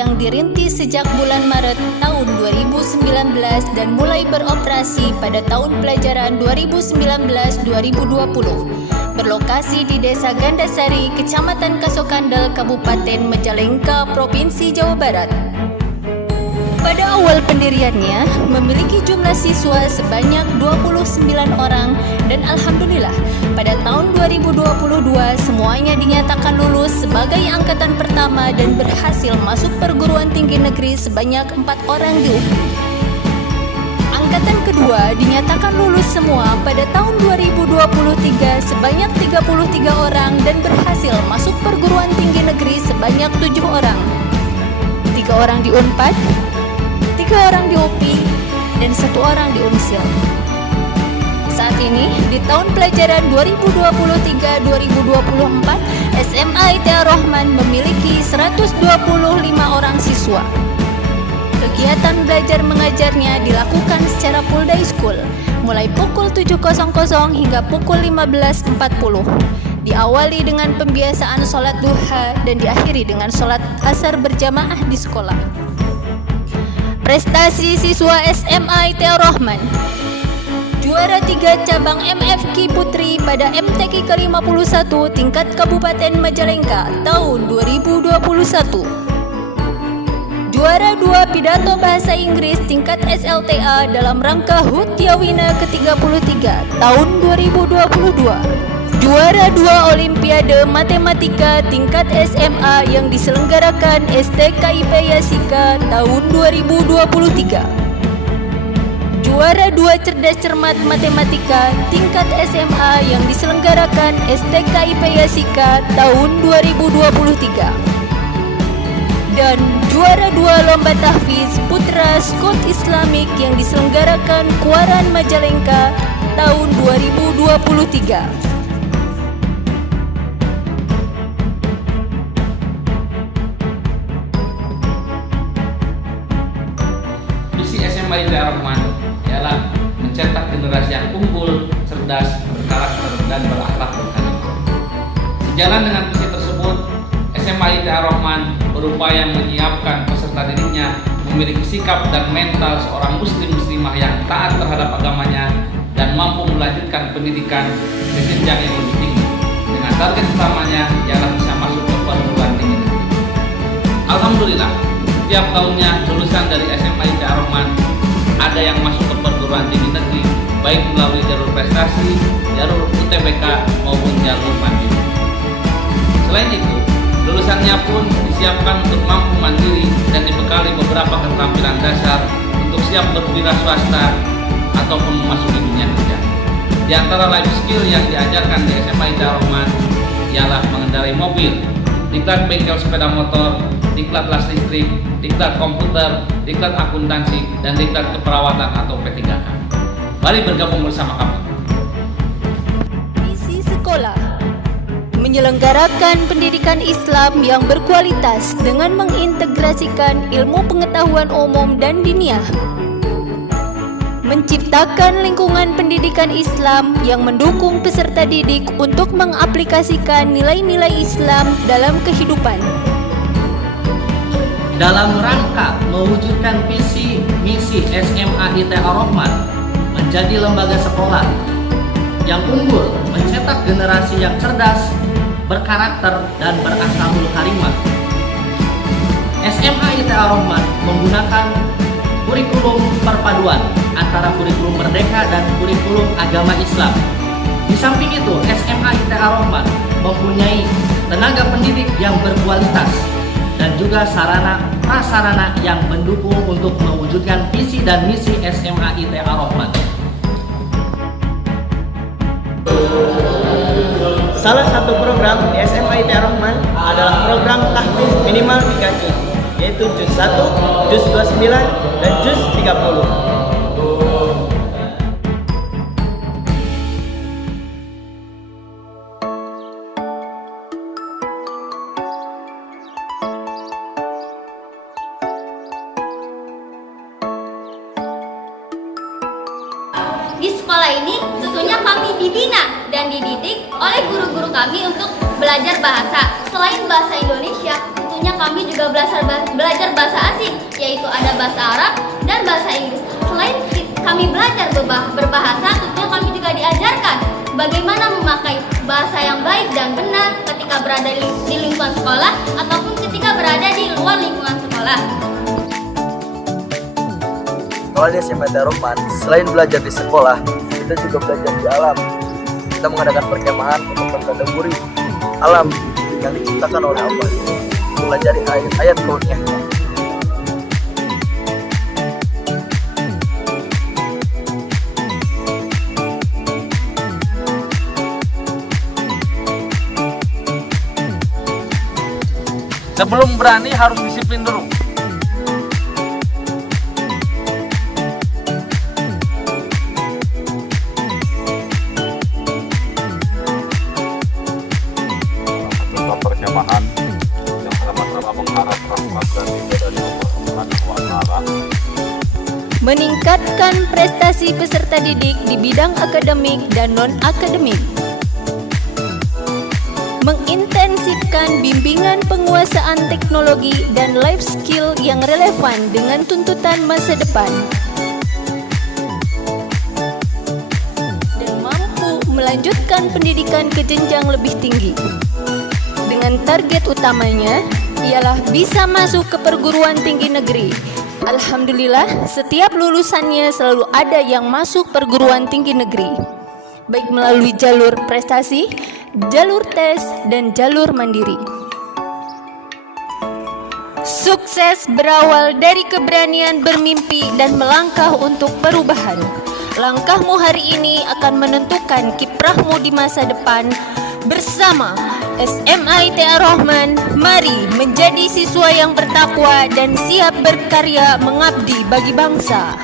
yang dirintis sejak bulan Maret tahun 2019 dan mulai beroperasi pada tahun pelajaran 2019-2020. Berlokasi di Desa Gandasari, Kecamatan Kasokandel, Kabupaten Majalengka, Provinsi Jawa Barat. Pada awal pendiriannya, memiliki jumlah siswa sebanyak 29 orang dan alhamdulillah pada tahun 2022 semuanya dinyatakan lulus sebagai angkatan pertama dan berhasil masuk perguruan tinggi negeri sebanyak 4 orang di UPI. Angkatan kedua dinyatakan lulus semua pada tahun 2023 sebanyak 33 orang dan berhasil masuk perguruan tinggi negeri sebanyak 7 orang. 3 orang di UNPAD, 3 orang di UPI, dan 1 orang di UNSIL. Saat ini, di tahun pelajaran 2023-2024, SMA ITA Rohman memiliki 125 orang siswa. Kegiatan belajar mengajarnya dilakukan secara full day school, mulai pukul 7.00 hingga pukul 15.40. Diawali dengan pembiasaan sholat duha dan diakhiri dengan sholat asar berjamaah di sekolah. Prestasi siswa SMA ITA Rohman: juara 3 cabang MFQ Putri pada MTQ ke-51 tingkat Kabupaten Majalengka tahun 2021. Juara 2 pidato bahasa Inggris tingkat SLTA dalam rangka HUT Yawina ke-33 tahun 2022. Juara 2 Olimpiade Matematika tingkat SMA yang diselenggarakan STKIP Yasika tahun 2023. Juara 2 Cerdas Cermat Matematika tingkat SMA yang diselenggarakan STKIP Yasika tahun 2023. Dan juara 2 Lomba Tahfiz Putra Skot Islamik yang diselenggarakan Kuaran Majalengka tahun 2023. SMA ITA Rohman ialah mencetak generasi yang unggul, cerdas, berkarakter, dan berakhlak berkarakter. Sejalan dengan visi tersebut, SMA ITA Rohman berupaya menyiapkan peserta didiknya memiliki sikap dan mental seorang muslim-muslimah yang taat terhadap agamanya dan mampu melanjutkan pendidikan ke jenjang yang lebih tinggi dengan target utamanya ialah bisa masuk ke perguruan tinggi negeri. Alhamdulillah, setiap tahunnya lulusan dari SMA ITA Rohman ada yang masuk ke perguruan tinggi negeri baik melalui jalur prestasi, jalur UTBK maupun jalur mandiri. Selain itu, lulusannya pun disiapkan untuk mampu mandiri dan dibekali beberapa keterampilan dasar untuk siap berwira swasta ataupun memasuki dunia kerja. Di antara life skill yang diajarkan di SMA ITA Rohman ialah mengendarai mobil, diklat bengkel sepeda motor, diklat las listrik, diklat komputer, diklat akuntansi, dan diklat keperawatan atau P3K. Mari bergabung bersama kami. Misi sekolah: menyelenggarakan pendidikan Islam yang berkualitas dengan mengintegrasikan ilmu pengetahuan umum dan diniyah. Menciptakan lingkungan pendidikan Islam yang mendukung peserta didik untuk mengaplikasikan nilai-nilai Islam dalam kehidupan. Dalam rangka mewujudkan visi misi SMA ITA Rohman menjadi lembaga sekolah yang unggul, mencetak generasi yang cerdas, berkarakter, dan berakhlakul karimah. SMA ITA Rohman menggunakan kurikulum perpaduan antara kurikulum merdeka dan kurikulum agama Islam. Di samping itu, SMA ITA Rohman mempunyai tenaga pendidik yang berkualitas dan juga sarana prasarana yang mendukung untuk mewujudkan visi dan misi SMA ITA Rohman. Salah satu program di SMA ITA Rohman adalah program tahfiz minimal 3 juz, yaitu juz 1, juz 29, dan juz 30. Di sekolah ini tentunya kami dibina dan dididik oleh guru-guru kami untuk belajar bahasa. Selain bahasa Indonesia, tentunya kami juga belajar bahasa asing, yaitu ada bahasa Arab dan bahasa Inggris. Selain kami belajar berbahasa, tentunya kami juga diajarkan bagaimana memakai bahasa yang baik dan benar ketika berada di lingkungan sekolah ataupun ketika berada di luar lingkungan sekolah. Kalau di SMA ITE Ar-Rahman, selain belajar di sekolah, kita juga belajar di alam. Kita mengadakan perkemahan untuk mentadabburi alam yang diciptakan oleh Allah, mempelajari ayat-ayat kauniyahnya. Sebelum berani harus disiplin dulu. Perkemahan yang sama-sama mengharap rahmat dan ridha dari Allah Subhanahu wa Ta'ala. Meningkatkan prestasi peserta didik di bidang akademik dan non-akademik. Mengintensifkan bimbingan penguasaan teknologi dan life skill yang relevan dengan tuntutan masa depan. Dan mampu melanjutkan pendidikan ke jenjang lebih tinggi. Dengan target utamanya ialah bisa masuk ke perguruan tinggi negeri. Alhamdulillah, setiap lulusannya selalu ada yang masuk perguruan tinggi negeri, baik melalui jalur prestasi, jalur tes, dan jalur mandiri. Sukses berawal dari keberanian bermimpi dan melangkah untuk perubahan. Langkahmu hari ini akan menentukan kiprahmu di masa depan. Bersama SMA ITE Ar-Rahman, mari menjadi siswa yang bertakwa dan siap berkarya mengabdi bagi bangsa.